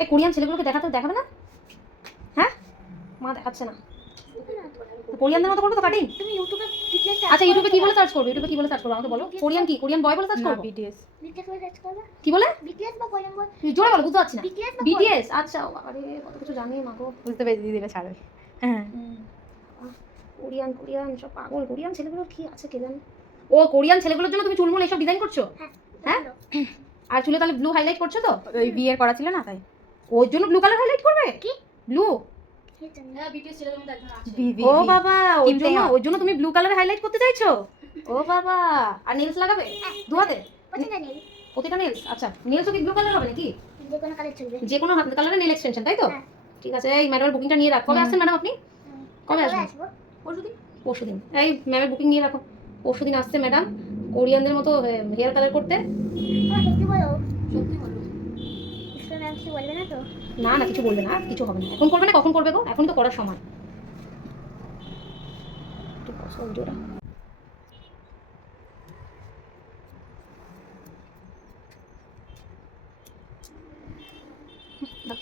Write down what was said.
এই কোরিয়ান ছেলেগুলোকে দেখাবে না? হ্যাঁ, মা দেখাচ্ছে না। কোরিয়ানদের মতো করবো তো কাটিং? তুমি ইউটিউবে বিটিএস আচ্ছা ইউটিউবে কি বলে সার্চ করবো? ইউটিউবে কি বলে সার্চ করবো আমাকে বলো? কোরিয়ান কি? কোরিয়ান বয় বলে সার্চ করবো? বিটিএস বলে সার্চ করবে। কি বলে? বিটিএস বা কোরিয়ান বয়। তুই জোরে বলো, বুঝতে পারছি না। বিটিএস বা বিটিএস, আচ্ছা আরে কত কিছু জানি মা গো। বুঝতে পেরেছি, দিদিরা ছাড়বে। হ্যাঁ, কোরিয়ান কোরিয়ান সব পাগল। কোরিয়ান ছেলেগুলোর কি আছে কে জানে। ও কোরিয়ান ছেলেগুলোর জন্য তুমি চুলমুল এইসব ডিজাইন করছো? হ্যাঁ? আর চুলে তাহলে ব্লু হাইলাইট করছো তো? ওই বিয়ের করা ছিল না তাই। ওর জন্য ব্লু কালার হাইলাইট করবে? কি? ব্লু? হ্যাঁ বিটিএস ছেলেদের মধ্যে একজন আছে। ও বাবা, ওর কিনতে জন্য হয়। ওর জন্য তুমি ব্লু কালার হাইলাইট করতে চাইছো? ও বাবা, আর নেলস লাগাবে দু হাতে? পছন্দ নেই। প্রতিটা নেলস? আচ্ছা নেলসও কি ব্লু কালার হবে নাকি? যে কোনো কালার চলবে। যে কোনো কালারের নেল এক্সটেনশন, তাই তো? হ্যাঁ। ঠিক আছে, এই ম্যাডামের বুকিংটা নিয়ে রাখ। কবে আসছেন ম্যাডাম আপনি? কবে আসবেন? আসবো? পরশুদিন। পরশুদিন। এই ম্যামের বুকিং নিয়ে রাখো। পরশুদিন আসছে ম্যাডাম কোরিয়ানদের মতো হেয়ার কালার করতে। সত্যি বলো। সত্যি বলো। ইসলাম ম্যাম কিছু বলবে না তো? না না, কিছু বলবে না, কিছু হবে না। এখন করবে না, কখন করবে গো? এখন তো করার সময়। একটু বসো ভিডিওটা। দাও।